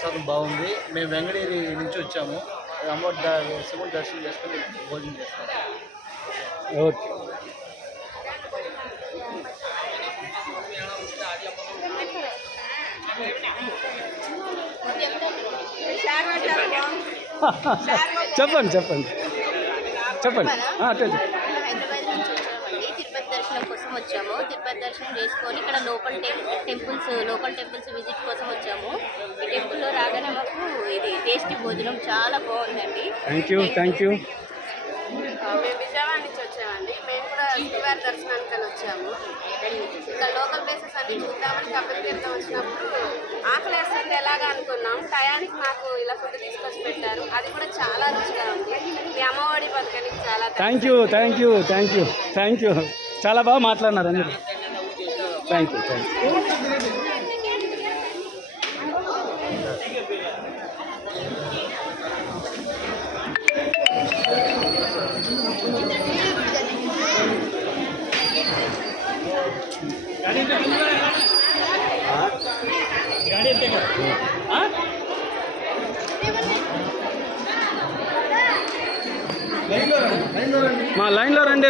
ప్రసాదం బాగుంది. మేము వెంగళగిరి నుంచి వచ్చాము. శివుని దర్శనం చేసుకుని భోజనం చేస్తాము. ఓకే. చెప్పండి చెప్పండి చెప్పండి. హైదరాబాద్ నుంచి వచ్చామండి. తిరుపతి దర్శనం కోసం వచ్చాము. తిరుపతి దర్శనం చేసుకొని ఇక్కడ లోకల్ టెంపుల్స్ విజిట్ కోసం వచ్చాము. ఈ టెంపుల్లో రాగానే మాకు ఇది టేస్టీ భోజనం చాలా బాగుందండి. Thank you. మేము విజయవాడ నుంచి వచ్చామండి. మేము కూడా శ్రీవారి దర్శనానికి వచ్చాము. ఇక్కడ లోకల్ ప్లేసెస్ అన్ని చూద్దామని కపిల తీర్థం వచ్చినప్పుడు ఆకలి వేస్తుంది ఎలాగా అనుకున్నాం. టయానికి మాకు ఇలా ఫుడ్ తీసుకొచ్చి పెట్టారు. అది కూడా చాలా రుచిగా ఉంది. మీ అమ్మఒడి పథకానికి చాలా థ్యాంక్ యూ. చాలా బాగా మాట్లాడినారు అందరూ. Thank you. మా లైన్లో రండి.